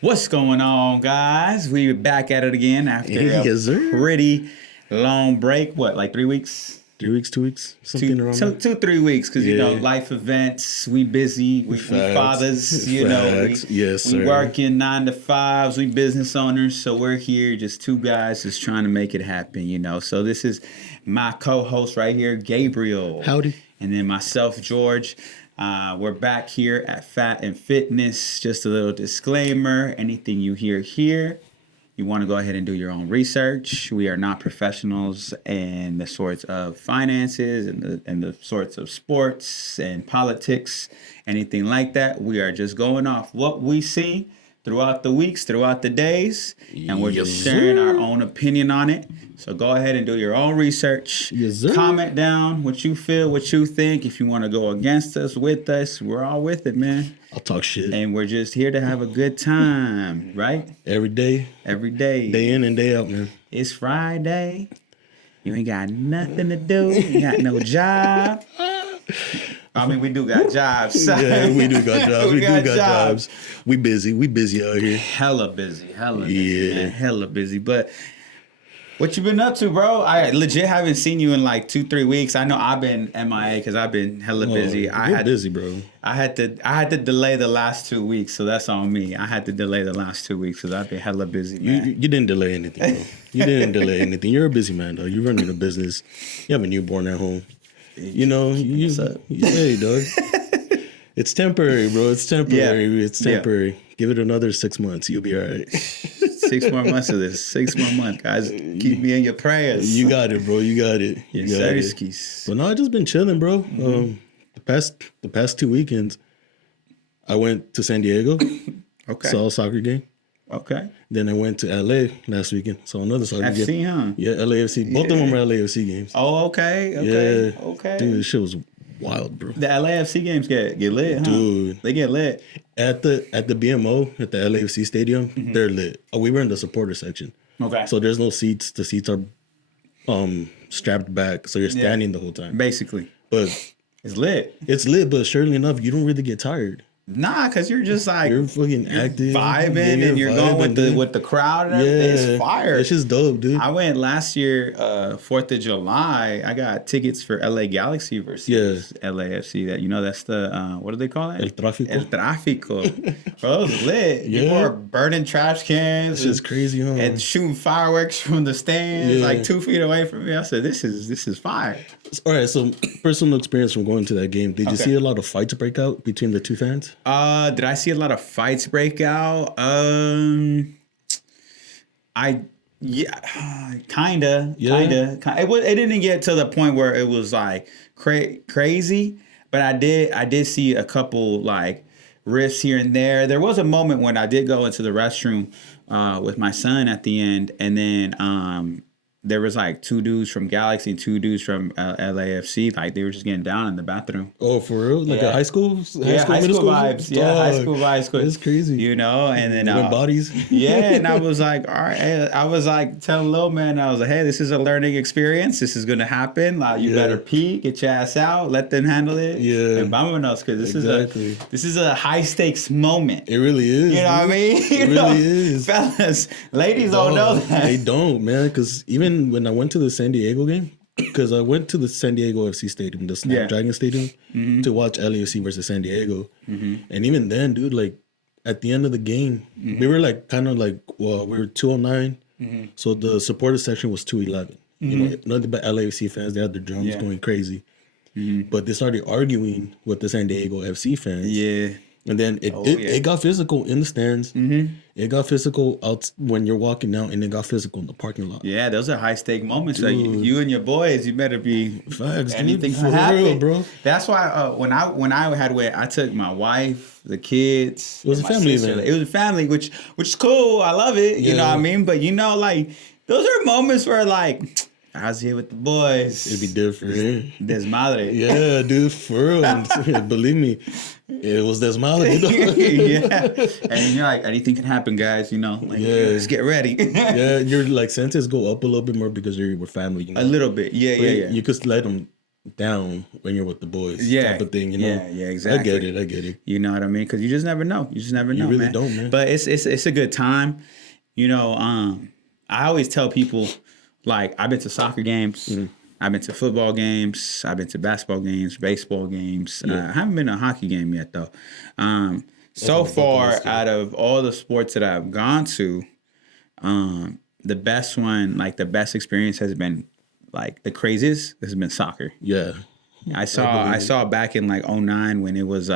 What's going on, guys? We're back at it again after Yes, a sir. pretty long break. What, like 3 weeks? 3 weeks, 2 weeks, something around there. 3 weeks, because Yeah. life events. We busy. We Facts. fathers. Facts. Yes, we sir. working 9 to 5s. We business owners. So we're here, just two guys, just trying to make it happen. So this is my co-host right here, Gabriel. Howdy. And then myself, George. We're back here at Fat and Fitness. Just a little disclaimer: anything you hear here, you want to go ahead and do your own research. We are not professionals in the sorts of finances and the sorts of sports and politics, anything like that. We are just going off what we see throughout the weeks, throughout the days, and we're just sharing our own opinion on it. So go ahead and do your own research. Yes, sir. Comment down what you feel, what you think. If you want to go against us, with us, we're all with it, man. I'll talk shit And we're just here to have a good time, right? every day, Every day. day in and day out, man. It's Friday. You ain't got nothing to do. You got no job. I mean, we do got jobs. Yeah, we do got jobs. We do got got jobs. We busy. We busy out here. Hella busy, Yeah. man. Hella busy. But what you been up to, bro? I legit haven't seen you in like 2-3 weeks. I know I've been MIA because I've been hella busy. We're busy, bro. I had to delay the last 2 weeks, so that's on me. I had to delay the last 2 weeks because I've been hella busy, You, man. you didn't delay anything, bro. You didn't delay anything. You're a busy man, though. You're running a business. You have a newborn at home. You know, hey, dog. It's temporary, bro. It's temporary. Yeah. It's temporary. Give it another 6 months. You'll be all right. 6 more months of this. 6 more months, guys. Keep me in your prayers. You got it, bro. You got it. You Yes, got it. sirskis. But no, I just been chilling, bro. The past 2 weekends, I went to San Diego, Okay. saw a soccer game. Okay. Then I went to LA last weekend, saw another soccer FC, game. huh? Yeah, LAFC. Both of them are LAFC games. Oh, okay. Yeah. Okay. Dude, this shit was wild, bro. The LAFC games get lit, huh? Dude. They get lit. At the BMO at the LAFC stadium, they're lit. Oh, we were in the supporter section, Okay. so there's no seats. The seats are strapped back, so you're standing the whole time. Basically, But it's lit. it's lit. But surely enough, you don't really get tired. Nah, because you're just like You're fucking active, vibing, Yeah, and you're going with dude. the crowd and everything. It's fire. It's just dope, dude. I went last year, 4th of July. I got tickets for LA Galaxy versus LAFC. That's the what do they call it? El Tráfico. El Tráfico. Bro, it was lit. Yeah. People were burning trash cans. It's just crazy, huh? And shooting fireworks from the stands, Yeah. like 2 feet away from me. I said, "This is fire." All right, so personal experience from going to that game. Did you Okay. see a lot of fights break out between the two fans? Did I see a lot of fights break out? Kinda. It didn't get to the point where it was like crazy, but I did see a couple like rifts here and there. There was a moment when I did go into the restroom with my son at the end, and then there was like 2 dudes from Galaxy, 2 dudes from LAFC. Like they were just getting down in the bathroom. Oh, for real? Like Yeah. a high school High middle school vibes. Yeah, high Dog. school vibes. That's crazy. And then With bodies. yeah, and I was like, all right. I was like telling Lil Man, I was like, hey, this is a learning experience. This is gonna happen. Like, you Yeah. better pee, get your ass out, let them handle it. Yeah. And vámonos, because Exactly. this is a high stakes moment. It really is. You know what I dude. mean? It really is. Fellas, ladies don't know that. They don't, man. Because even when I went to the San Diego game, because I went to the San Diego FC Stadium, the Snapdragon Stadium, to watch LAFC versus San Diego. And even then, dude, like at the end of the game, we were like kind of like, well, we were 209. So the supporter section was 211. You know, nothing but LAFC fans, they had their drums going crazy. But they started arguing with the San Diego FC fans. Yeah. And then it got physical in the stands. It got physical out when you're walking out, and it got physical in the parking lot. Yeah, those are high stake moments. Like you and your boys, you better be Facts, anything dude, can for happen, real, bro. That's why when I had went, I took my wife, the kids. It was and a my family sister. event. It was a family, which is cool. I love it. You know Yeah. what I mean? But like those are moments where like I was here with the boys. It'd be different. Desmadre. Yeah, dude, for real. And believe me, it was desmadre. Yeah. And you're like, anything can happen, guys. Like, let's get ready. Yeah, your like senses go up a little bit more because you're with family. You know? A little bit. Yeah. You could let them down when you're with the boys, Yeah. type of thing. You know. Yeah, exactly. I get it. You know what I mean? Because you just never know. You just never know. You really man. don't, man. But it's a good time. You know, I always tell people, like, I've been to soccer games. I've been to football games. I've been to basketball games, baseball games. I haven't been to a hockey game yet, though. So far, out of all the sports that I've gone to, the best one, like the best experience has been, like the craziest, has been soccer. Yeah. I saw back in like 2009 when it was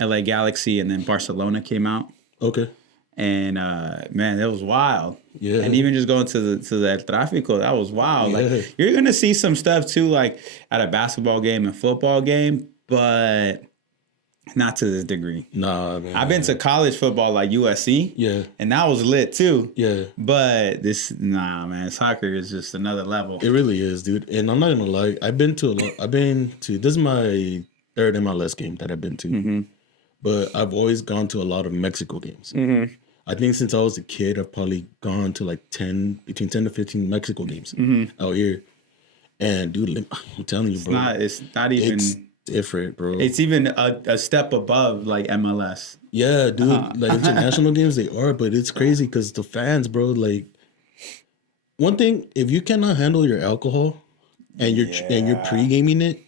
LA Galaxy and then Barcelona came out. Okay. And man, that was wild. Yeah. And even just going to the Tráfico, that was wild. Yeah. Like you're gonna see some stuff too, like at a basketball game and football game, but not to this degree. Nah, man. I've been to college football like USC. Yeah. And that was lit too. Yeah. But man, soccer is just another level. It really is, dude. And I'm not gonna lie, I've been to this is my third MLS game that I've been to. But I've always gone to a lot of Mexico games. I think since I was a kid, I've probably gone to like between 10 to 15 Mexico games out here. And dude, I'm telling you, bro. It's not even... It's different, bro. It's even a step above like MLS. Yeah, dude. Like international games, they are. But it's crazy because the fans, bro, like... One thing, if you cannot handle your alcohol and you're pre-gaming it,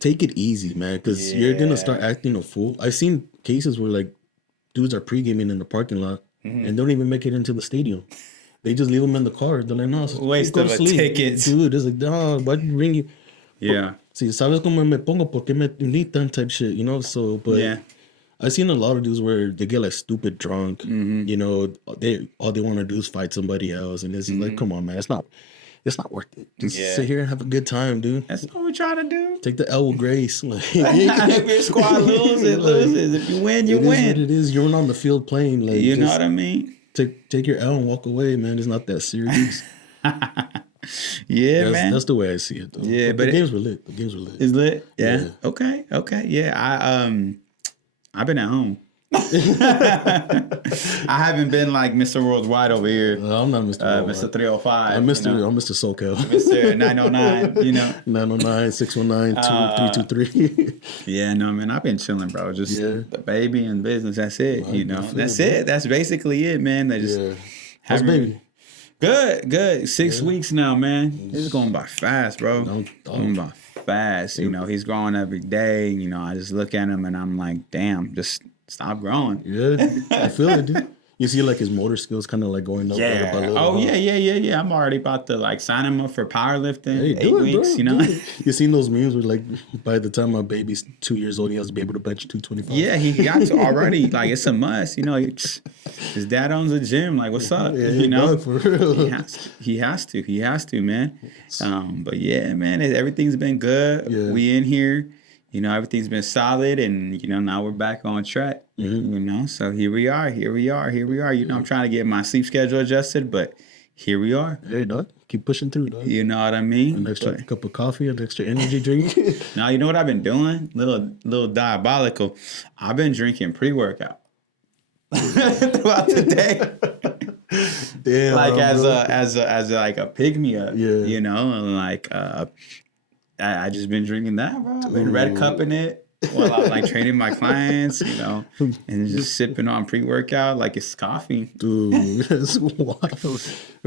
take it easy, man, because you're gonna start acting a fool. I've seen cases where like dudes are pre-gaming in the parking lot and don't even make it into the stadium. They just leave them in the car. They're like, no, waste go of to a sleep. ticket. Dude, it's like, no, why'd you bring you? Yeah. Si sabes cómo me pongo, porque me unitan type shit, you know? So, but I've seen a lot of dudes where they get like stupid drunk, you know, all they want to do is fight somebody else. And it's just like, come on, man, it's not worth it. Just sit here and have a good time, dude. That's what we're trying to do. Take the L with grace. Like, if your squad loses. If you win, you win. Is what it is. You're on the field playing. Like, you know what I mean? Take your L and walk away, man. It's not that serious. Man. That's the way I see it, though. Yeah, but the games were lit. The games were lit. It's lit? Yeah. Okay. Yeah, I've been at home. I haven't been like Mr. Worldwide over here. No, I'm not Mr. Worldwide. Mr. 305. I'm Mr. SoCal. Mr. 909, you know. 909, 619, 2323. Yeah, no, man, I've been chilling, bro. Just the baby and business. That's it, you know. That's it. That's basically it, man. They just How's baby? Good. 6 weeks now, man. It's going by fast, bro. Going by fast. You know, he's growing every day. You know, I just look at him and I'm like, damn, just stop growing. Yeah, I feel it, dude. You see, like his motor skills kind of like going up. Yeah. Yeah. I'm already about to like sign him up for powerlifting. Hey, 8 weeks, bro, you know. You seen those memes where like by the time my baby's 2 years old, he has to be able to bench 225. Yeah, he got to already. Like it's a must. You know, his dad owns a gym. Like, what's up? Yeah, you know, for real. He has to, man. But yeah, man, everything's been good. Yeah. We in here. You know, everything's been solid, and you know now we're back on track. You know, so here we are. You know, I'm trying to get my sleep schedule adjusted, but here we are. Hey, dog, keep pushing through, dog. You know what I mean? An extra cup of coffee, an extra energy drink. Now you know what I've been doing? Little diabolical. I've been drinking pre-workout throughout the day. Damn, like bro. as a like a pick me up. Yeah. You know, and like I just been drinking that, bro. I've been red cupping it while I'm like training my clients, you know, and just sipping on pre-workout like it's coffee. Dude, that's wild.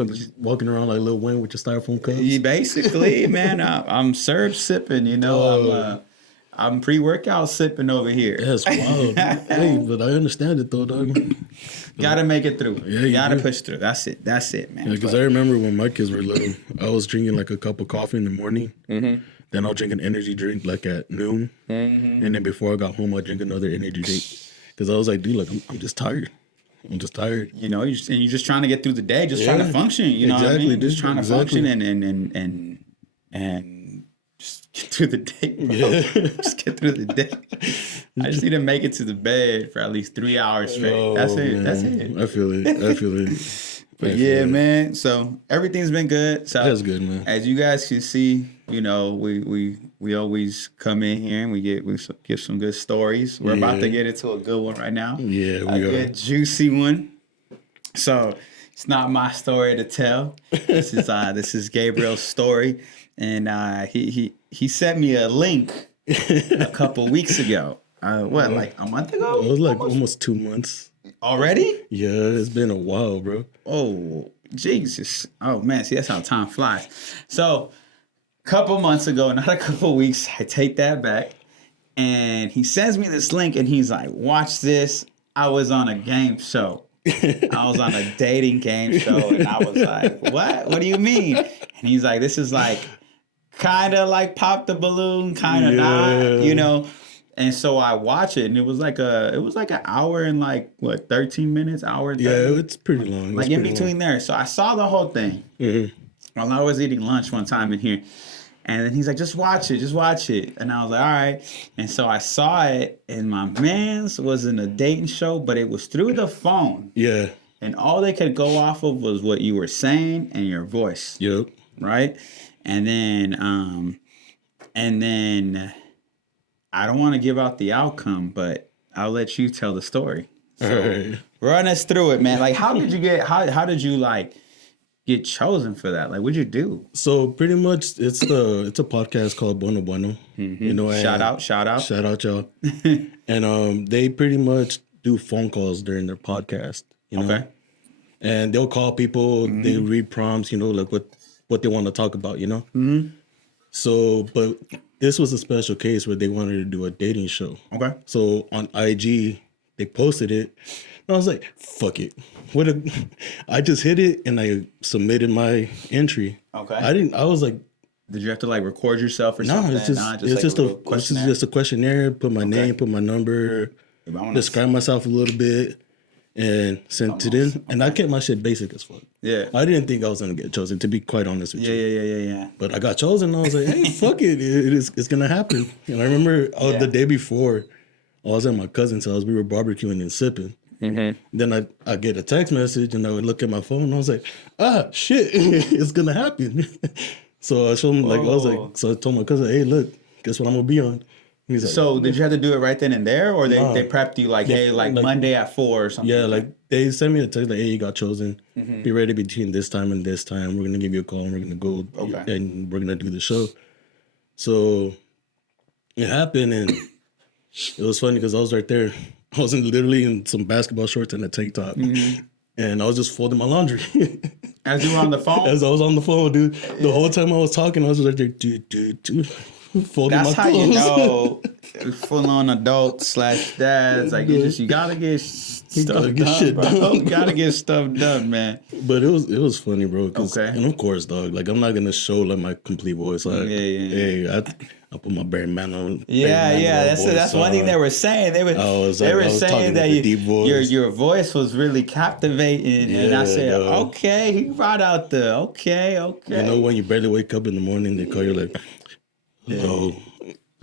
Just walking around like Lil Wayne with your styrofoam cups. Basically, man, I'm surge sipping, you know. I'm pre-workout sipping over here. That's wild. Hey, but I understand it though, dog. Gotta make it through. Yeah, you gotta push through. That's it, man. Yeah, because I remember when my kids were little, I was drinking like a cup of coffee in the morning. Then I'll drink an energy drink like at noon. And then before I got home, I'll drink another energy drink. Because I was like, dude, like, I'm just tired. I'm just tired. You know, you're just trying to get through the day, just trying to function. You know what I mean? Just trying to function and just get through the day, bro. Yeah. Just get through the day. I just need to make it to the bed for at least 3 hours straight. Oh, That's it. man. That's it. I feel it. But yeah, man. So everything's been good. So that's good, man. As you guys can see, you know, we always come in here and we give some good stories. We're about to get into a good one right now. Yeah, a good juicy one. So it's not my story to tell. This is Gabriel's story, and he he sent me a link a couple weeks ago. Like a month ago? It was like almost 2 months. Already? Yeah, it's been a while, bro. Oh, Jesus. Oh, man. See, that's how time flies. So, a couple months ago, not a couple weeks, I take that back. And he sends me this link and he's like, watch this. I was on a game show. I was on a dating game show. And I was like, what? What do you mean? And he's like, this is like kind of like Pop the Balloon, kind of not, you know? And so I watch it, and it was like an hour and like what 13 minutes, hour. 30? Yeah, it's pretty long. Like in between there. So I saw the whole thing while I was eating lunch one time in here, and then he's like, "Just watch it." And I was like, "All right." And so I saw it, and my man's was in a dating show, but it was through the phone. Yeah. And all they could go off of was what you were saying and your voice. Yep. Right. And then. I don't want to give out the outcome, but I'll let you tell the story. So run us through it, man. Like, how did you like get chosen for that? Like, what'd you do? So pretty much it's a podcast called Bueno Bueno. You know, shout out y'all. And they pretty much do phone calls during their podcast. You know? Okay. And they'll call people, they read prompts, you know, like what they want to talk about, you know? So, but this was a special case where they wanted to do a dating show. Okay. So on IG, they posted it. And I was like, fuck it. I just hit it and I submitted my entry. Okay. I was like, did you have to like record yourself or something? No, it's just a questionnaire. Put my name, put my number, describe myself a little bit. And sent it in, and I kept my shit basic as fuck. Yeah, I didn't think I was gonna get chosen, to be quite honest with you. Yeah. But I got chosen, and I was like, "Hey, fuck it, it's gonna happen." And I remember the day before, I was at my cousin's house. We were barbecuing and sipping. Then I get a text message, and I would look at my phone, and I was like, shit, it's gonna happen." So I showed him, so I told my cousin, "Hey, look, guess what I'm gonna be on." He's like, so did you have to do it right then and there, or they prepped you like, hey, like Monday at 4 or something? Yeah, like they sent me a text like, hey, you got chosen. Be ready between this time and this time. We're gonna give you a call and we're gonna go and we're gonna do the show. So it happened, and it was funny because I was right there. I was literally in some basketball shorts and a tank top, and I was just folding my laundry. As you were on the phone? As I was on the phone, dude. The whole time I was talking, I was right there, dude. That's how you know full on adult / dads. Like you gotta get stuff done, bro. You gotta get stuff done, man. But it was funny, bro. And of course, dog. Like I'm not gonna show like my complete voice. Like, hey, I put my bare man on. Yeah. That's one thing they were saying. They were saying that your voice was really captivating, and I said, okay, he brought out the okay. You know when you barely wake up in the morning, they call you like. Oh,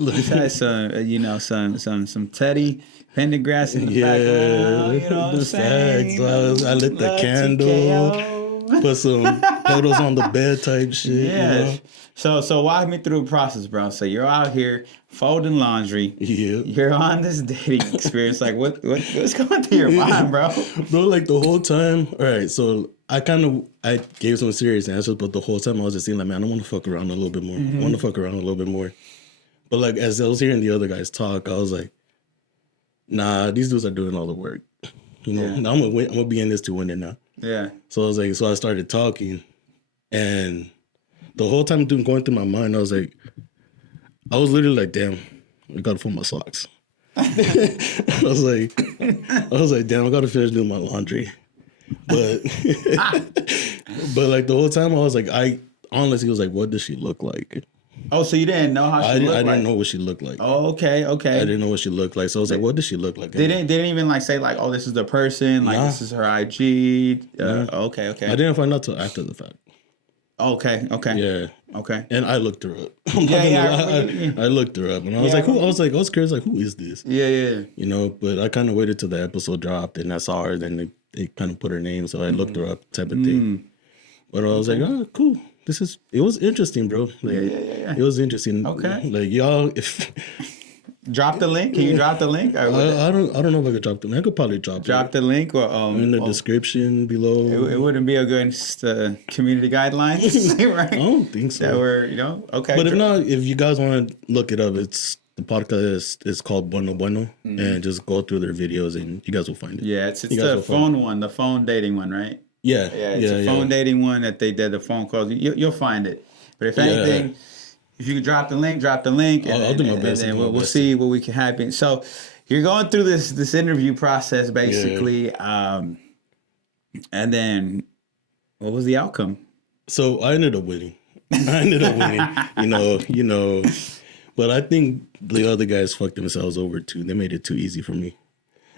just had some Teddy Pendergrass in the background. You know what I'm saying? I lit the candle, put some photos on the bed type shit. Yeah. You know? So walk me through the process, bro. So you're out here folding laundry. Yeah. You're on this dating experience. Like what's going through your mind, bro? Bro, like the whole time. All right, so I gave some serious answers, but the whole time I was just saying, like, man, I want to fuck around a little bit more. I want to fuck around a little bit more. But like, as I was hearing the other guys talk, I was like, nah, these dudes are doing all the work. You know, now I'm gonna be in this to win it now. Yeah. So I was like, I started talking, and the whole time going through my mind, I was literally like, damn, I gotta fold my socks. I was like, damn, I gotta finish doing my laundry. But like the whole time I honestly was like, what does she look like? Oh, so you didn't know how she looked like? I didn't know what she looked like. Oh, okay. I didn't know what she looked like. So I was like, what does she look like? They didn't even like say like, oh, this is the person, like this is her IG. Okay. I didn't find out till after the fact. Okay. Yeah. Okay. And I looked her up. I looked her up, and I was like, who? I was curious, like, who is this? Yeah. You know, but I kind of waited till the episode dropped, and I saw her. Then they kind of put her name, so I looked her up, type of thing. But I was like, oh, cool. It was interesting, bro. Like, yeah. It was interesting. Okay. Like y'all, if Drop the link. Can you drop the link? Or I don't know if I could drop the link. I could probably drop the link or in the description below. It wouldn't be against community guidelines, right? I don't think so. That were, okay. But if not, if you guys want to look it up, the podcast is called Bueno Bueno, and just go through their videos and you guys will find it. Yeah, it's the phone one, the phone dating one, right? Yeah, it's a phone dating one that they did the phone calls. You'll find it. But if anything, if you could drop the link, and, I'll do my best. And then we'll see what we can happen. So you're going through this interview process basically, and then what was the outcome? So I ended up winning. you know. But I think the other guys fucked themselves over too. They made it too easy for me.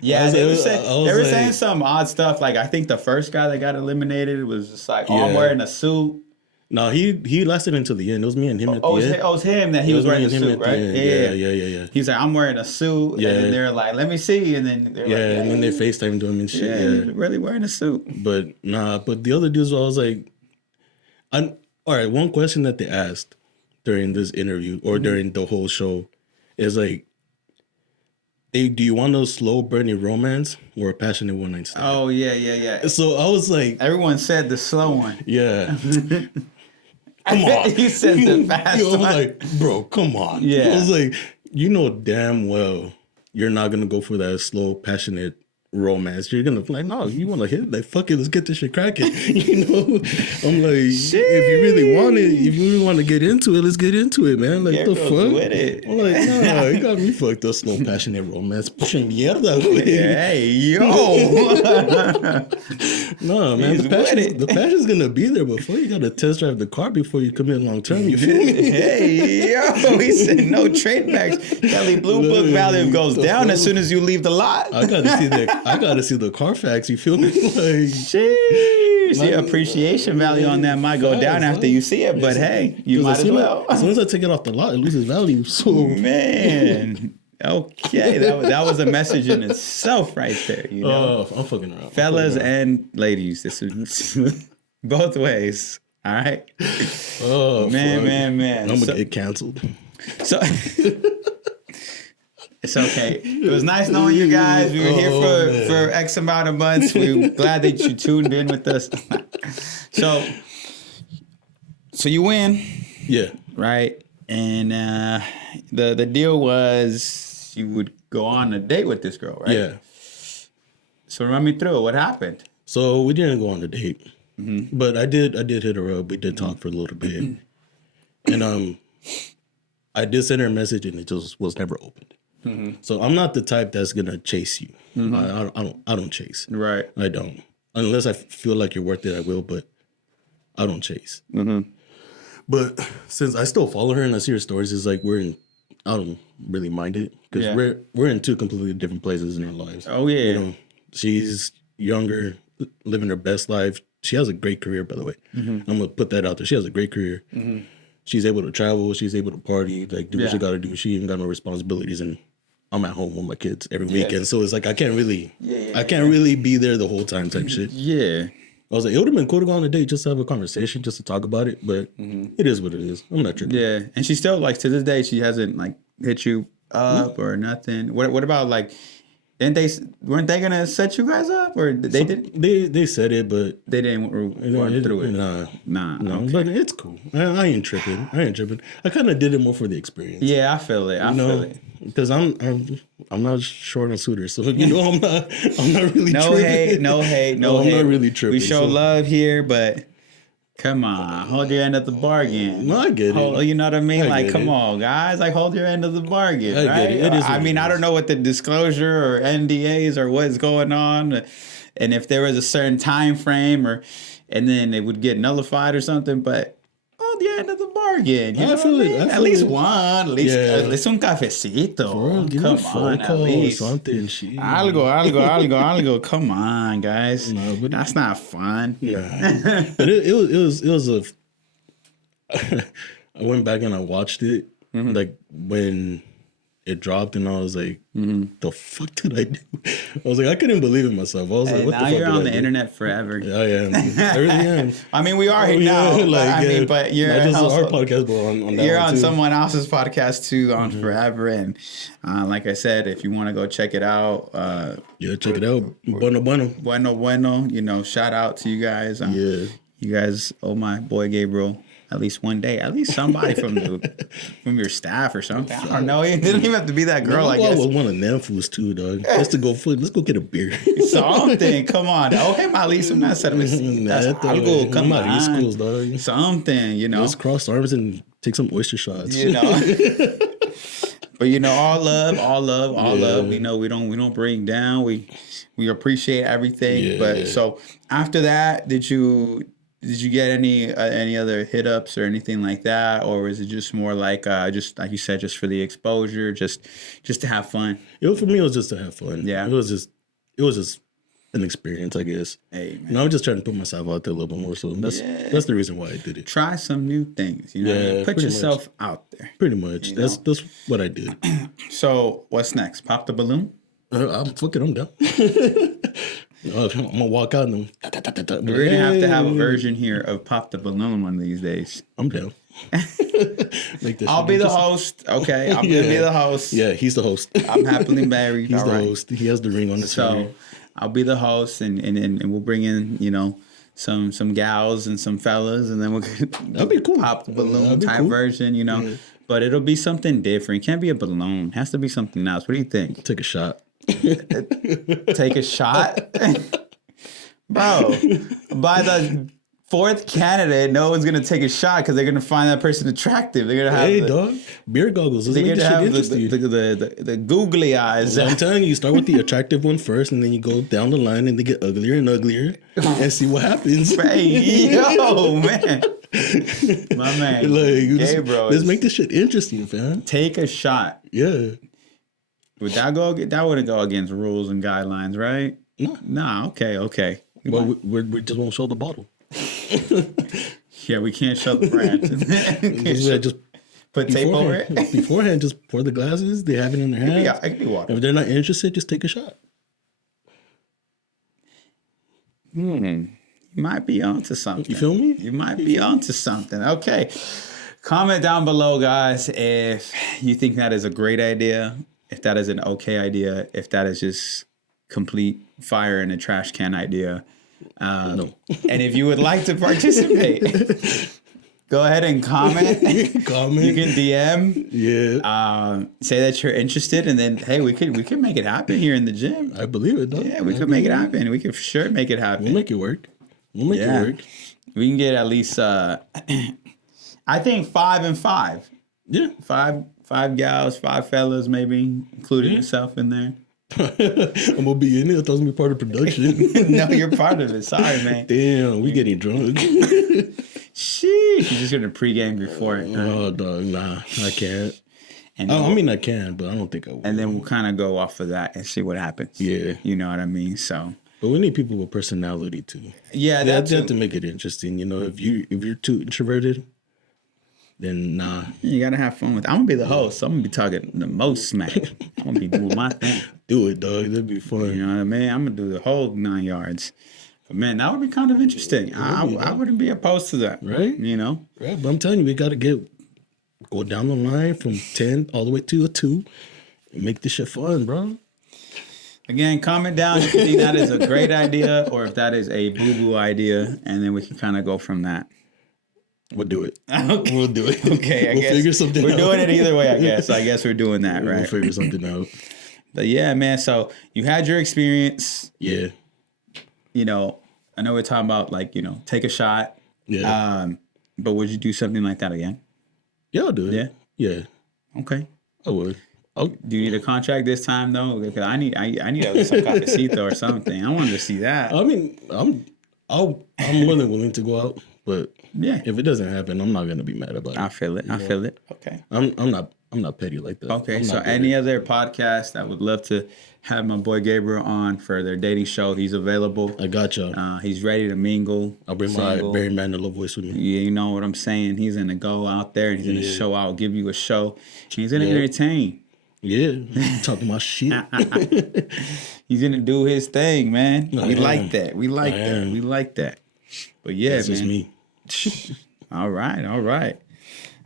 Yeah, they were saying some odd stuff. Like I think the first guy that got eliminated was just like, I'm wearing a suit. No, he lasted until the end. It was me and him at the end. It was him that he was wearing a suit, right? Yeah. He's like, I'm wearing a suit. Yeah. And then they're like, let me see. And then they're like, and then they FaceTimed him and shit. Yeah, really wearing a suit. But the other dudes, I was like, all right, one question that they asked during this interview or during the whole show is like, hey, do you want a slow burning romance or a passionate one night stand? Oh, yeah. So I was like... Everyone said the slow one. Yeah. Come on. He said the fast one. I was like, bro, come on. Yeah. I was like, you know damn well you're not going to go for that slow, passionate romance. You're going to be like, no, you want to hit it? Like, fuck it, let's get this shit cracking. I'm like, if you really want to get into it, let's get into it, man. Like, the fuck? With it. I'm like, nah, you got me fucked up, slow, passionate romance. Mierda, güey. Hey, yo. No, man, the passion's going to be there before you got to test drive the car before you commit long term. You feel me? Hey, yo. He said no trade backs. Kelly Blue Book value goes down as soon as you leave the lot. I got to see the Carfax. You feel me? Like, sheesh. The appreciation value on that might go down after you see it, but hey, you might as well. As soon as I take it off the lot, it loses value. So man, okay, that was a message in itself right there. I'm fucking around, fellas and ladies. This is both ways. All right. Oh man. I'm gonna get canceled. So. It's okay. It was nice knowing you guys. We were here for X amount of months. We're glad that you tuned in with us. So you win. Yeah. Right? And the deal was you would go on a date with this girl, right? Yeah. So run me through it. What happened? So we didn't go on a date. Mm-hmm. But I did hit her up. We did talk for a little bit. And I did send her a message and it just was never opened. Mm-hmm. So I'm not the type that's gonna chase you. Mm-hmm. I don't chase. Right. I don't. Unless I feel like you're worth it, I will. But I don't chase. Mm-hmm. But since I still follow her and I see her stories, it's like I don't really mind it because we're in two completely different places in our lives. Oh yeah. You know, she's younger, living her best life. She has a great career, by the way. Mm-hmm. I'm gonna put that out there. She has a great career. Mm-hmm. She's able to travel. She's able to party. Like do what she got to do. She ain't got no responsibilities and. I'm at home with my kids every weekend, so it's like I can't really be there the whole time type shit. Yeah, I was like, it would have been cool to go on a date just to have a conversation, just to talk about it, but it is what it is. I'm not tripping. Yeah, and she still like to this day she hasn't like hit you up or nothing. What about like? Weren't they gonna set you guys up or they did? They said it, but they didn't run through it. Nah. Okay. But it's cool. I ain't tripping. I kind of did it more for the experience. Yeah, I feel it. I feel it. Because I'm not short on suitors, so I'm not really no tripping. No hate. I'm not really tripping. We show love here, but come on, hold your end of the bargain. No, I get it. You know what I mean? Like, come on, guys. Like, hold your end of the bargain. I get it. It is. I mean, I don't know what the disclosure or NDAs or what's going on, and if there was a certain time frame and then it would get nullified or something, but. The end of the bargain. You know feel it. At least one. At least un cafecito. Bro, come on, at least. Something. Shit. Algo. Come on, guys. No, but that's not fun. Yeah. But it was a. I went back and I watched it like when it dropped, and I was like, "The fuck did I do?" I was like, I couldn't believe it myself. I was like, "What the now fuck?" you're did on I the do? internet forever. I am. I really am. I mean, we are here now. But you're not just also, our podcast, but on that you're one on too. someone else's podcast too on forever. And like I said, if you want to go check it out, Yeah, check it out. Bueno. bueno. You know, shout out to you guys. Yeah. You guys owe my boy Gabriel at least one day, at least somebody from your staff or something. I don't know. It didn't even have to be that girl. I guess. I was one of them fools too, dog. Let's go get a beer. Something. Come on. Okay, my Lisa. That's algo. Come on. East Coast, dog. Something. You know. Let's cross arms and take some oyster shots. You know. But you know, all love. We know we don't bring down. We appreciate everything. Yeah, but so after that, did you get any other hit ups or anything like that, or is it just more like just like you said, just for the exposure, just to have fun? For me, it was just to have fun. Yeah, it was just an experience, I guess. Hey, man. You know, I'm just trying to put myself out there a little bit more. So that's the reason why I did it. Try some new things. You know, put yourself out there. Pretty much. That's what I did. So what's next? Pop the balloon. I'm down. I'm gonna walk out and we're gonna have a version here of Pop the Balloon one of these days. I'm down. I'll be the host. Okay, I'm gonna be the host. Yeah, he's the host. I'm happily married. He's the host. He has the ring on his finger. So I'll be the host, and we'll bring in some gals and some fellas, and then that'd be cool. Pop the balloon type version, Yeah. But it'll be something different. It can't be a balloon. It has to be something else. What do you think? Take a shot. Take a shot? Bro, by the fourth candidate, no one's going to take a shot because they're going to find that person attractive. They're going to have dog, beer goggles. They're going to have the googly eyes. Well, I'm telling you, you start with the attractive one first, and then you go down the line, and they get uglier and uglier, and see what happens. Hey, yo, man. My man, Gabriel. Let's make this shit interesting, fam. Take a shot. Yeah. Would that go? That wouldn't go against rules and guidelines, right? No. Nah. Okay. Well, we just won't show the bottle. Yeah, we can't show the brand. Just put tape over it. Beforehand, just pour the glasses. They have it in their hands. Yeah, it can be water. If they're not interested, just take a shot. You might be onto something. You feel me? You might be onto something. Okay. Comment down below, guys, if you think that is a great idea, if that is an okay idea, if that is just complete fire in a trash can idea. No. And if you would like to participate, go ahead and comment. You can DM. Yeah. Say that you're interested, and then hey, we could make it happen here in the gym. I believe it, though. Yeah, we could make it happen. We could for sure make it happen. We'll make it work. It work. We can get at least I think 5 and 5. Yeah. Five gals, 5 fellas, maybe, including yourself in there. I'm gonna be in it. I thought I was gonna be part of production. No, you're part of it. Sorry, man. Damn, we getting drunk. Sheesh. You're just gonna pregame before it. Oh, dog, nah, I can't. And I mean, I can, but I don't think I will. And then we'll kind of go off of that and see what happens. Yeah. You know what I mean? So. But we need people with personality too. Yeah, they have to make it interesting. You know, if you're too introverted, then nah. You gotta have fun with it. I'm gonna be the host, so I'm gonna be talking the most smack. I'm gonna be doing my thing. Do it, dog. That'd be fun. You know what I mean? I'm gonna do the whole 9 yards. But man, that would be kind of interesting. I wouldn't be opposed to that. Right? You know? Right. But I'm telling you, we gotta go down the line from 10 all the way to a 2 and make this shit fun, bro. Again, comment down if you think that is a great idea or if that is a boo-boo idea, and then we can kind of go from that. We'll do it. Okay. We'll do it. Okay, I we'll guess figure something we're out. doing it either way, I guess. I guess we're doing that, right? We'll figure something out. But yeah, man, so you had your experience. Yeah. You know, I know we're talking about like, you know, take a shot. Yeah. But would you do something like that again? Yeah, I'll do it. Yeah? Yeah. Okay. I would. Do you need a contract this time though? Because I need at least some cafecito or something. I wanted to see that. I mean, I'm more than willing to go out, but yeah, if it doesn't happen, I'm not gonna be mad about it. I feel it. I feel it. Okay. I'm not petty like that. Okay. So any other podcast, I would love to have my boy Gabriel on for their dating show. He's available. I got y'all. He's ready to mingle. I'll bring my Barry Manilow voice with me. Yeah, you know what I'm saying. He's gonna go out there and he's gonna show out, give you a show. And he's gonna entertain. Yeah, talking my shit. He's gonna do his thing, man. We am. like that. We like I that. am. We like that. But yeah, That's just man. me. All right, all right.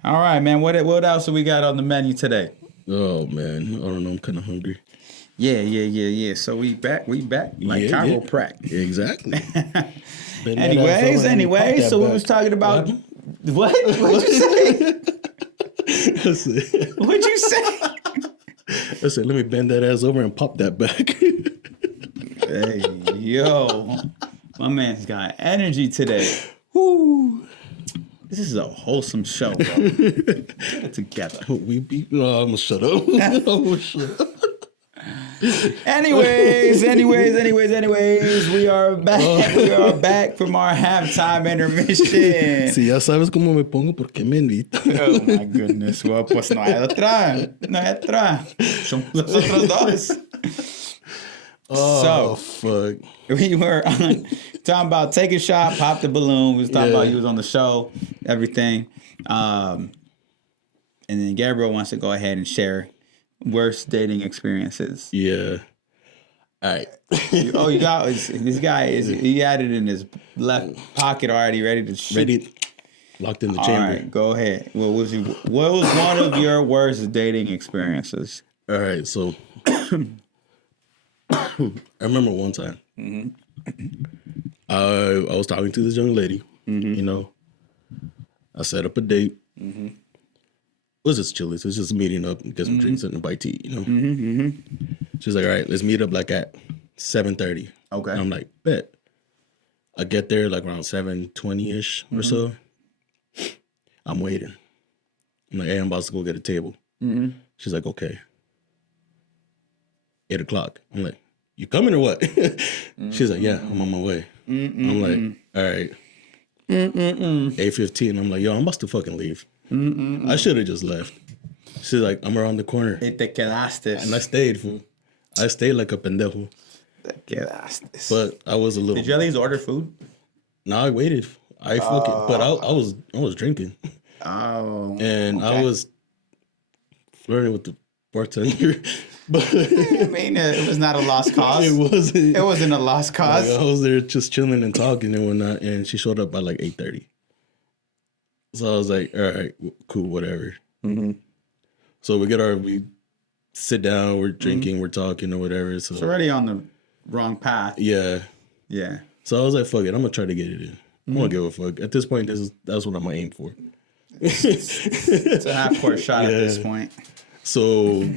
All right, man. What else have we got on the menu today? Oh man, I don't know. I'm kind of hungry. Yeah. So we back like Yeah, chiropractic. yeah. Exactly. Anyways, so we was talking about what? What'd you say? What'd you say? I said, let me bend that ass over and pop that back. Hey, yo. My man's got energy today. Woo. This is a wholesome show, bro. Get it together. I'm gonna shut up. I'm gonna shut up. Anyways, we are back. We are back from our halftime intermission. Si ya sabes cómo me pongo, ¿por qué me invitas? Oh my goodness. Well, pues no hay otra. No hay otra. Son los otros dos. Oh, fuck. We were talking about take a shot, pop the balloon. We was talking about you was on the show, everything. And then Gabriel wants to go ahead and share worst dating experiences. Yeah. All right. You got this guy he had it in his left pocket already, ready to shoot. Ready? Locked in the All chamber. right, go ahead. What was one of your worst dating experiences? All right, so I remember one time I was talking to this young lady. You know, I set up a date. It was just chilly. So it was just meeting up, get some drinks and buy tea. You know, she's like, "All right, let's meet up like at 7:30." Okay, and I'm like, "Bet." I get there like around 7:20 ish or so. I'm waiting. I'm like, "Hey, I'm about to go get a table." She's like, "Okay." 8 o'clock. I'm like, "You coming or what?" She's like, "Yeah, I'm on my way." I'm like, "All right." 8:15. I'm like, "Yo, I'm about to fucking leave." I should have just left. She's like, "I'm around the corner." Y te quedaste. And I stayed, fool. I stayed like a pendejo. Te quedaste. But I was a little. Did you at least order food? No, I waited. I fucking. But I was drinking. Oh. And I was flirting with the bartender. But I mean, it was not a lost cause. It wasn't. It wasn't a lost cause. Like, I was there just chilling and talking and whatnot, and she showed up by like 8:30. So I was like, "All right, cool, whatever." So we sit down, we're drinking, we're talking or whatever. So It's already on the wrong path. yeah. Yeah. So I was like, "Fuck it, I'm gonna try to get it in. I don't give a fuck." At this point, that's what I'm gonna aim for. It's a half-court shot at this point. So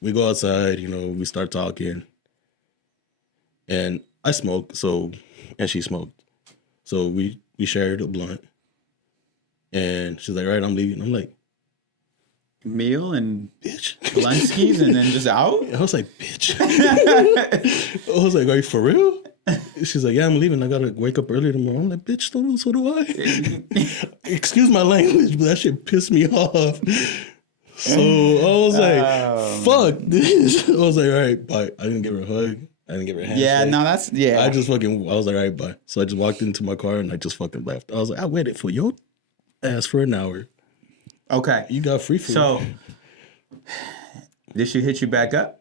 we go outside, you know, we start talking. And I smoke, and she smoked. So we shared a blunt. And she's like, "All right, I'm leaving." I'm like, Meal and "Bitch." Blunskis and then just out? I was like, "Bitch." I was like, "Are you for real?" She's like, "Yeah, I'm leaving. I gotta wake up early tomorrow." I'm like, "Bitch, so do I." Excuse my language, but that shit pissed me off. So I was like, "Fuck this." I was like, "All right, bye." I didn't give her a hug. I didn't give her a handshake. Yeah, no, that's, yeah. I was like, "All right, bye." So I just walked into my car and I just fucking left. I was like, "I waited for your ass for an hour. Okay. You got free food." So, did she hit you back up?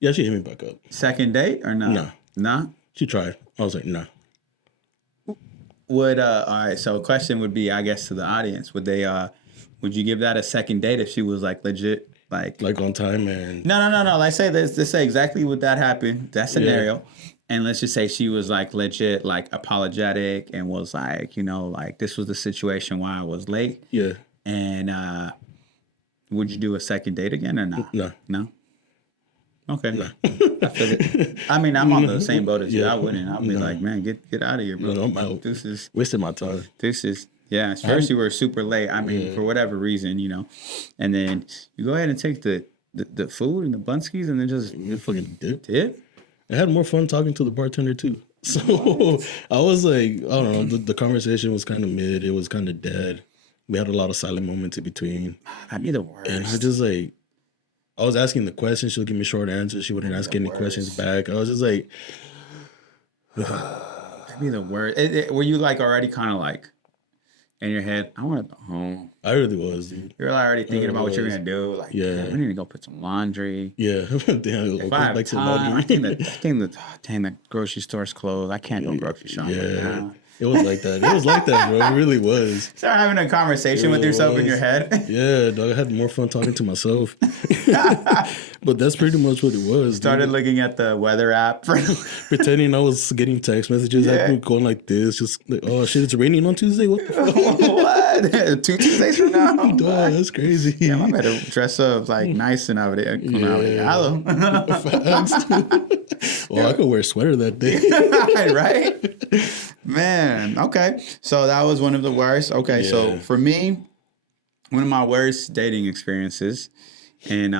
Yeah, she hit me back up. Second date or no? No. Nah? She tried. I was like, "Nah." All right, so a question would be, I guess, to the audience, would you give that a second date if she was like legit, like on time and No. Let's say exactly what that happened, that scenario. And let's just say she was like legit, like apologetic and was like, you know, like this was the situation why I was late. yeah. And would you do a second date again or not? No. No? Okay. No. I feel it. I mean, I'm on the same boat as you. I wouldn't. I'd be like, man, get out of here, bro. No, I'm out. Deuces. Wasting my time. Deuces. Yeah, first you were super late. I mean, for whatever reason, you know. And then you go ahead and take the food and the bunskies and then just Fucking dip. I had more fun talking to the bartender too. So I was like, I don't know, the conversation was kind of mid. It was kind of dead. We had a lot of silent moments in between. That'd be the worst. And I just like, I was asking the questions. She would give me short answers. She wouldn't ask any questions back. I was just like, That'd be the worst. Were you like already kind of like, in your head? I want to go home. I really was, dude. You're like already thinking about what you're gonna do. Like, Yeah. we need to go put some laundry. Yeah. Damn, If I have time, I think dang, the grocery store's closed. I can't go grocery shopping. Yeah. Right now. It was like that. It was like that, bro. It really was. Start having a conversation with yourself in your head. Yeah, dog. I had more fun talking to myself. But that's pretty much what it was. Started looking at the weather app. Pretending I was getting text messages. Yeah. I'd be going like this. Just like, oh, shit, it's raining on Tuesday? What the fuck? What? 2 Tuesdays from now? Dog, that's crazy. Damn, I better dress up like nice and out of it. Hello. Well, I could wear a sweater that day. Right? Man, okay. So that was one of the worst. Okay, so for me, one of my worst dating experiences, and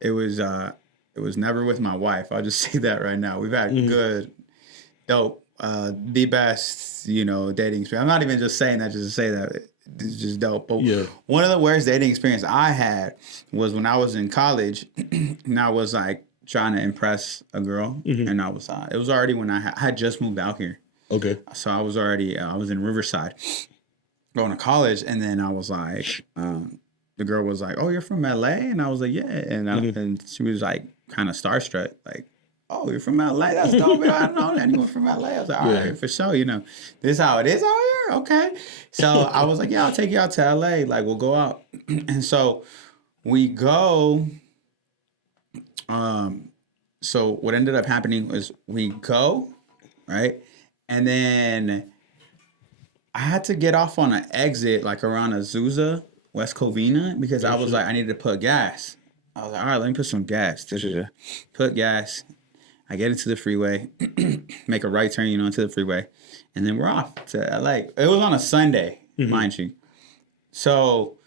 it was never with my wife. I'll just say that right now. We've had good, dope, the best, dating experience. I'm not even just saying that just to say that. It's just dope. But one of the worst dating experience I had was when I was in college, and I was like trying to impress a girl, and I was it was already when I had just moved out here. Okay. So I was already I was in Riverside going to college, and then I was like, the girl was like, "Oh, you're from LA?" And I was like, "Yeah." And and she was like kind of starstruck, like, "Oh, you're from LA? That's dope. I don't know anyone from LA." I was like, "All right, for sure. This is how it is out here. Okay." So I was like, "Yeah, I'll take you out to LA. Like, we'll go out." And so we go. So what ended up happening was we go, right? And then I had to get off on an exit like around Azusa, West Covina, because I was like, I needed to put gas. I was like, all right, let me put some gas. Put gas. I get into the freeway, make a right turn, into the freeway, and then we're off to LA. It was on a Sunday, mind you. So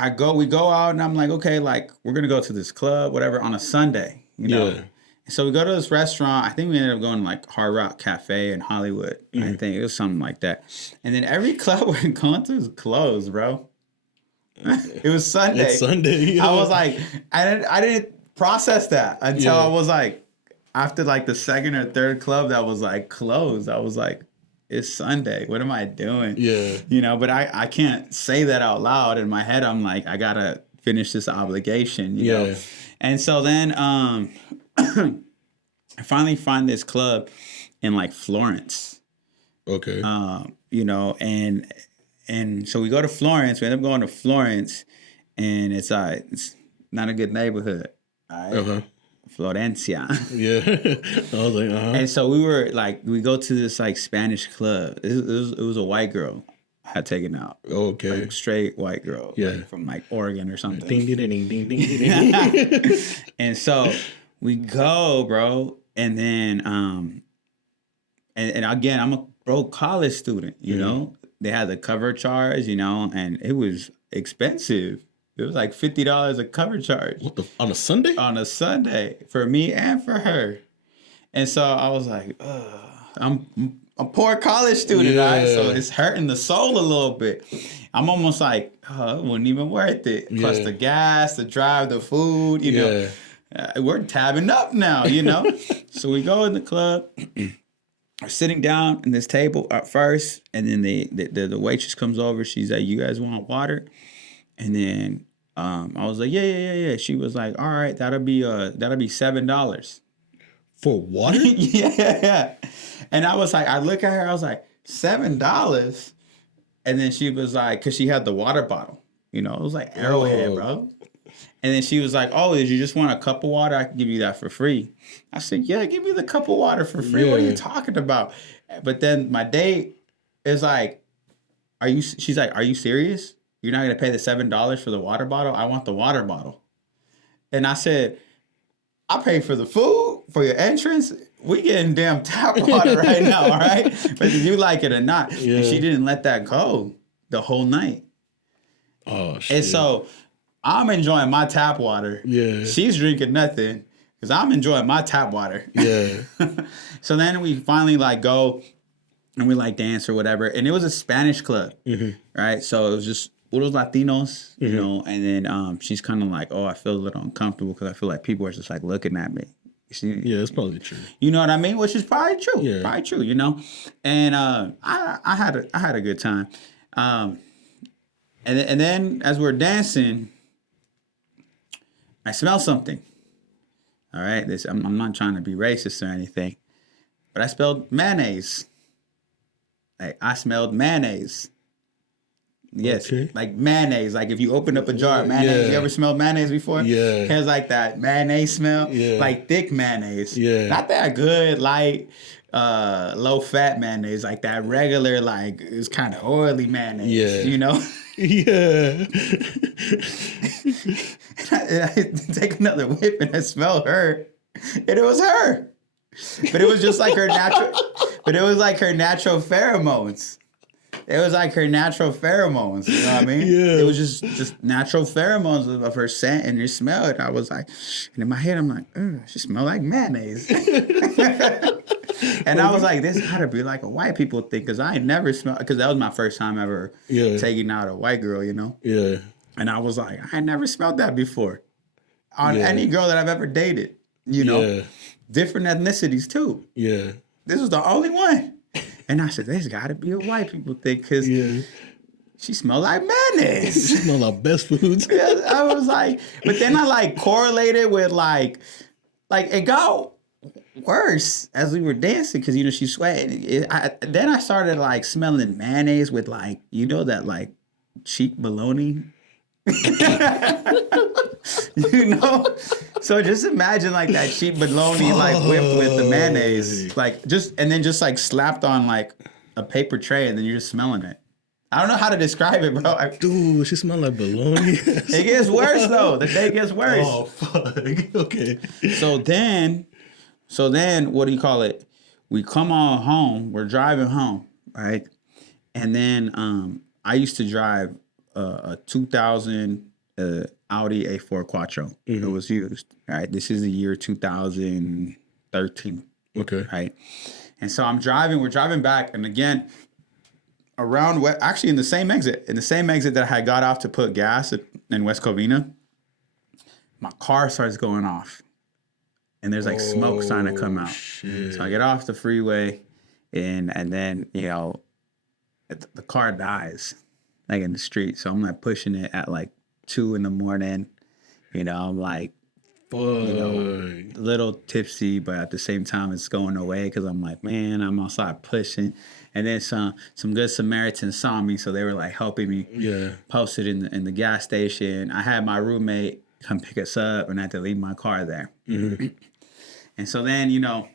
we go out, and I'm like, okay, like we're gonna go to this club, whatever, on a Sunday, Yeah. So we go to this restaurant. I think we ended up going to like Hard Rock Cafe in Hollywood. I think it was something like that. And then every club we're going to is closed, bro. It was Sunday. It's Sunday. I was like, I didn't process that until I was like, after like the second or third club that was like closed. I was like, it's Sunday. What am I doing? Yeah. But I can't say that out loud. In my head, I'm like, I gotta finish this obligation. You know? And so then I finally find this club in like Florence. Okay. And so we go to Florence. We end up going to Florence, and it's not a good neighborhood. All right. Florencia. Yeah. I was like, And so we go to this like Spanish club. It was a white girl I had taken out. Okay. Like, straight white girl. Yeah. Like, from like Oregon or something. Ding, ding, ding, ding, ding, ding. And so we go, bro. And then, and again, I'm a broke college student, you know? They had the cover charge, and it was expensive. It was like $50 a cover charge. On a Sunday? On a Sunday for me and for her. And so I was like, I'm a poor college student, right? So it's hurting the soul a little bit. I'm almost like, it wasn't even worth it. Plus the gas, the drive, the food, you know. We're tabbing up now, So we go in the club. We're sitting down in this table at first, and then the waitress comes over. She's like, "You guys want water?" And then I was like, yeah. She was like, all right, that'll be $7 for water. Yeah. And I was like, I look at her, I was like, $7. And then she was like, because she had the water bottle, it was like Arrowhead, bro. And then she was like, oh, did you just want a cup of water? I can give you that for free. I said, yeah, give me the cup of water for free. What are you talking about? But then my date is like, she's like, are you serious? You're not going to pay the $7 for the water bottle? I want the water bottle. And I said, I pay for the food, for your entrance. We getting damn tap water right now, all right? Whether you like it or not. Yeah. And she didn't let that go the whole night. Oh, shit. And so I'm enjoying my tap water. Yeah. She's drinking nothing because I'm enjoying my tap water. Yeah. So then we finally go and we dance or whatever. And it was a Spanish club, right? So it was just puros Latinos, and then she's kind of like, oh, I feel a little uncomfortable because I feel like people are just looking at me. Yeah, it's probably true. You know what I mean? Which is probably true. Yeah. Probably true, And I had a good time. And then as we're dancing, I smell something. All right, I'm not trying to be racist or anything, but I smelled mayonnaise. Like I smelled mayonnaise. Yes, Okay. like mayonnaise. Like if you open up a jar of mayonnaise, you ever smelled mayonnaise before? Yeah. It has like that mayonnaise smell. Yeah. Like thick mayonnaise. Yeah. Not that good, light, low fat mayonnaise. Like that regular, like it's kind of oily mayonnaise. Yeah. You know? Yeah. I take another whip and I smell her. And it was her. But it was just like her natural pheromones. It was like her natural pheromones, you know what I mean? Yeah. It was just natural pheromones of her scent and her smell. And I was like, and in my head, I'm like, she smell like mayonnaise. And I was like, this gotta be like a white people thing, because I ain't never smelled, because that was my first time ever taking out a white girl, you know? Yeah. And I was like, I never smelled that before on any girl that I've ever dated, you know? Yeah. Different ethnicities too. Yeah. This was the only one. And I said, there's got to be a white people thing, because she smelled like mayonnaise. She smelled like best foods. I was like, but then I like correlated with like it got worse as we were dancing, because, you know, she sweating. Then I started like smelling mayonnaise with like, you know, that like cheap bologna. You know, so just imagine like that cheap bologna like whipped with the mayonnaise, like just like slapped on like a paper tray, and then you're just smelling it. I don't know how to describe it, bro. Dude, she smelled like bologna. It gets worse though. The day gets worse. Oh fuck. Okay. So then, what do you call it? We come on home. We're driving home, right? And then I used to drive a 2000 Audi A4 Quattro. It was used. All right, this is the year 2013. Okay. Right, and so we're driving back, and again, actually in the same exit that I had got off to put gas in West Covina, my car starts going off, and there's like smoke starting to come out. Shit. So I get off the freeway, and then, you know, the car dies like in the street. So I'm like pushing it at like 2 a.m. You know, I'm like, you know, a little tipsy, but at the same time it's going away, because I'm like, man, I'm outside pushing. And then some good Samaritans saw me, so they were like helping me. Yeah. Posted in the gas station. I had my roommate come pick us up, and I had to leave my car there. Mm-hmm. And so then, you know,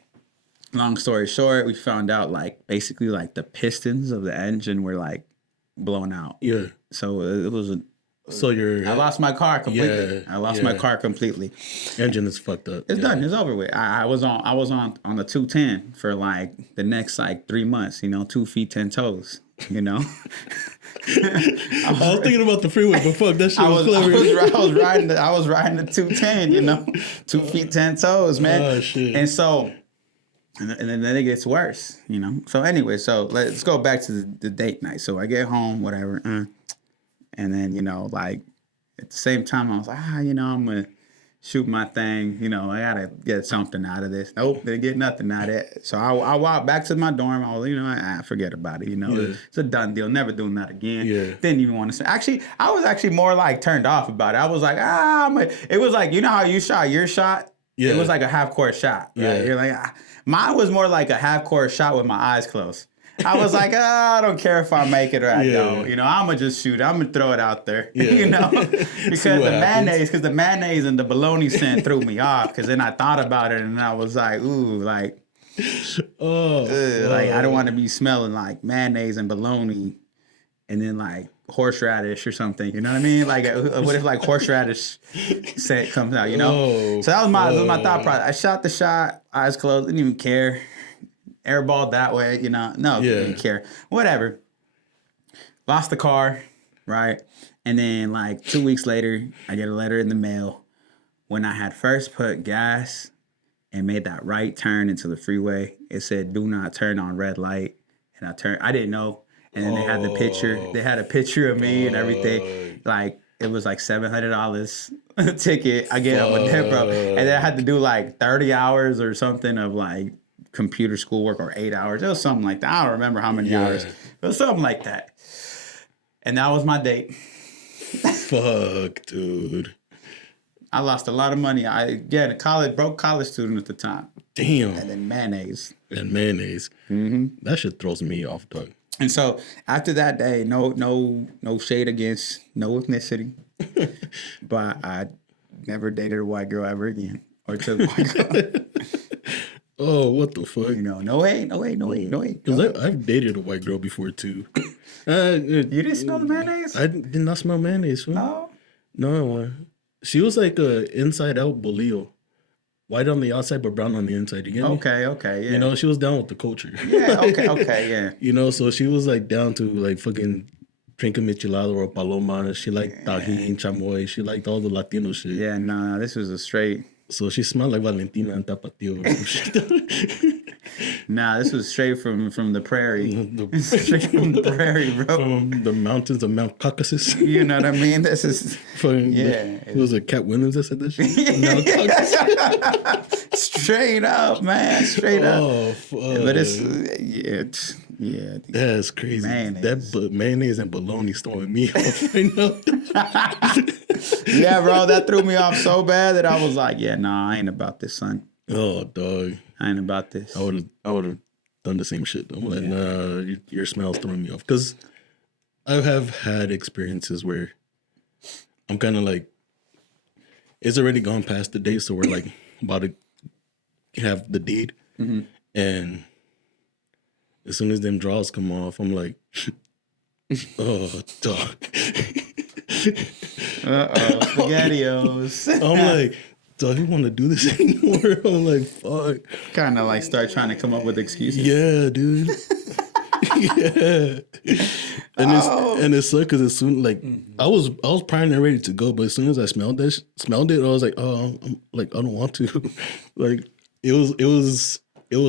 long story short, we found out like basically like the pistons of the engine were like blown out. Yeah. So it was I lost my car completely. Yeah, I lost my car completely. Engine is fucked up. It's done. It's over with. I was on the 210 for like the next like 3 months. You know, 2 feet 10 toes. You know. I was thinking about the freeway, but fuck, that shit was clever. I was riding the 210. You know, 2 feet 10 toes, man. Oh shit. And so. And then it gets worse, you know. So anyway, so let's go back to the date night. So I get home, whatever. And then, you know, like at the same time, I was like, you know, I'm going to shoot my thing. You know, I got to get something out of this. Nope, didn't get nothing out of it. So I walked back to my dorm. I was, you know, I forget about it. You know, it's a done deal. Never doing that again. Yeah. Didn't even want to say. Actually, I was actually more like turned off about it. I was like, it was like, you know how you shot your shot? Yeah. It was like a half-court shot. Right? Yeah. You're like, mine was more like a half-court shot with my eyes closed. I was like, I don't care if I make it or I don't. You know, I'm going to just shoot. I'm going to throw it out there. Yeah. You know? Because the mayonnaise and the bologna scent threw me off. Because then I thought about it and I was like, ooh, like, like I don't want to be smelling like mayonnaise and bologna and then like horseradish or something. You know what I mean? Like, what if like horseradish scent comes out, you know? So that was my thought process. I shot the shot, eyes closed, didn't even care. Airballed that way, you know. No, didn't care. Whatever. Lost the car, right? And then like 2 weeks later, I get a letter in the mail. When I had first put gas and made that right turn into the freeway, it said, do not turn on red light. And I didn't know. And then they had the picture. They had a picture of me and everything. Like, it was like $700 ticket. I get up with that, bro. And then I had to do like 30 hours or something of like computer schoolwork, or 8 hours. It was something like that. I don't remember how many hours. It was something like that. And that was my date. Fuck, dude. I lost a lot of money. Broke college student at the time. Damn. And then mayonnaise. And mayonnaise. Mm-hmm. That shit throws me off, dog. And so after that day, no shade against no ethnicity, but I never dated a white girl ever again or took a white girl. Oh, what the fuck? You know, no hate. Because I've dated a white girl before too. You didn't smell the mayonnaise? I did not smell mayonnaise. Fool. No. She was like a inside out bolillo. White on the outside, but brown on the inside. You get me? Okay, yeah. You know, she was down with the culture. Yeah, okay, yeah. You know, so she was like down to like fucking drink a michelada or a paloma. She liked tajin, chamoy. She liked all the Latino shit. Yeah, nah, this was a straight. So she smelled like Valentina and Tapatio or some shit. Nah, this was straight from the prairie. Straight from the prairie, bro. From the mountains of Mount Caucasus. You know what I mean? This is... It was a Cat Williams that said that shit? Straight up, man. Straight up. Oh, fuck. But it's... Yeah. That's crazy. Mayonnaise. That mayonnaise and bologna throwing me off right now. Yeah, bro, that threw me off so bad that I was like, yeah, nah, I ain't about this, son. Oh, dog. I ain't about this. I would have done the same shit. I'm like, nah, your smell's throwing me off. Because I have had experiences where I'm kind of like, it's already gone past the date, so we're like about to have the deed. Mm-hmm. And as soon as them draws come off, I'm like, oh, dog. SpaghettiOs. I'm like, do I want to do this anymore? I'm like, fuck. Kind of like start trying to come up with excuses. Yeah, dude. Yeah. And it sucked because as soon I was primed and ready to go, but as soon as I smelled it, I was like, oh, I'm like, I don't want to. Like it was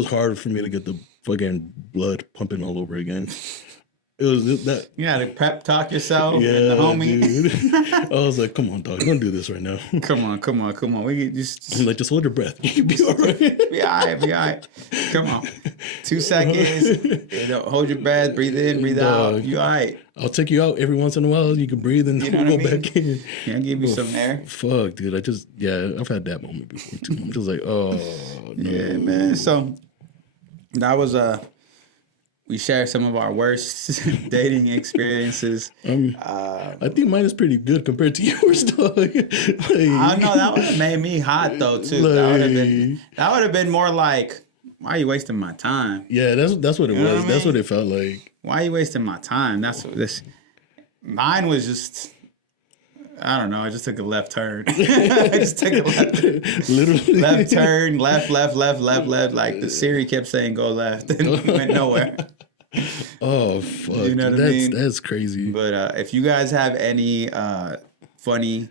hard for me to get the fucking blood pumping all over again. It was that. You had to pep talk yourself. Yeah, and the homie. Dude. I was like, come on, dog, don't do this right now. Come on. We just I'm like, just hold your breath. You'll be all right. Be all right. Come on. 2 seconds. Hold your breath. Breathe in. Breathe out. You all right? I'll take you out every once in a while. You can breathe and then we'll go back in. Yeah, I'll give you some air. Fuck, dude. I've had that moment before too. I'm just like, oh, no. Yeah, man. So that was we shared some of our worst dating experiences. I think mine is pretty good compared to yours, dog. Like, I know that would have made me hot though too. That would have been more like, why are you wasting my time? Yeah, that's what it was. That's what it felt like. Why are you wasting my time? That's what this. Mine was just. I don't know. I just took a left turn. I just took a left. Literally. Left turn, left. Like the Siri kept saying go left and went nowhere. Oh, fuck. You know what I mean? That's crazy. But if you guys have any funny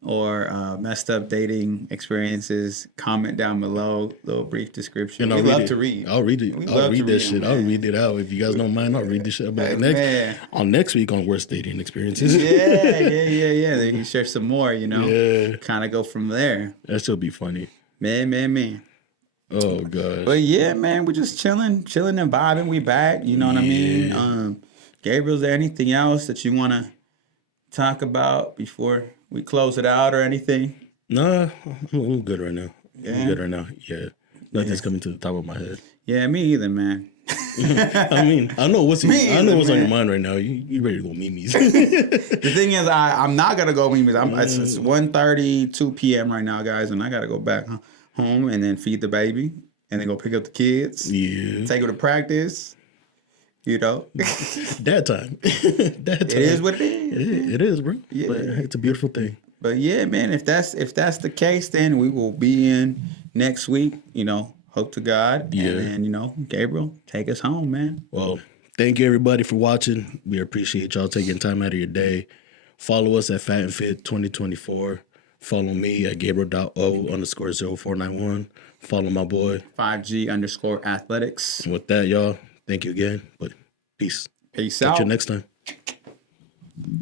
or messed up dating experiences, comment down below. Little brief description. We love to read. I'll read it. I'll read that shit. I'll read it out. If you guys don't mind, I'll read this shit. But next week on worst dating experiences. Yeah. Then you share some more, you know. Yeah. Kind of go from there. That should be funny. Man. Oh, God. But yeah, man, we're just chilling and vibing. We back. You know what I mean? Gabriel, is there anything else that you want to talk about before we close it out or anything? Nah, I'm good right now. Yeah. I'm good right now. Yeah. Nothing's coming to the top of my head. Yeah, me either, man. I mean, I know what's on your mind right now. You ready to go memes. The thing is, I'm not going to go memes. It's 1:30, 2 p.m. right now, guys, and I got to go back home and then feed the baby and then go pick up the kids. Yeah. Take them to practice. You know? Dad time. It is what it is. It is, bro. Yeah. But it's a beautiful thing. But yeah, man, if that's the case, then we will be in next week, you know. Hope to God. Yeah. And, you know, Gabriel, take us home, man. Well, thank you, everybody, for watching. We appreciate y'all taking time out of your day. Follow us at Phat and Phit 2024. Follow me at Gabriel.O_0491. Follow my boy. 5G_athletics. And with that, y'all, thank you again. But peace. Peace Catch out. you next time.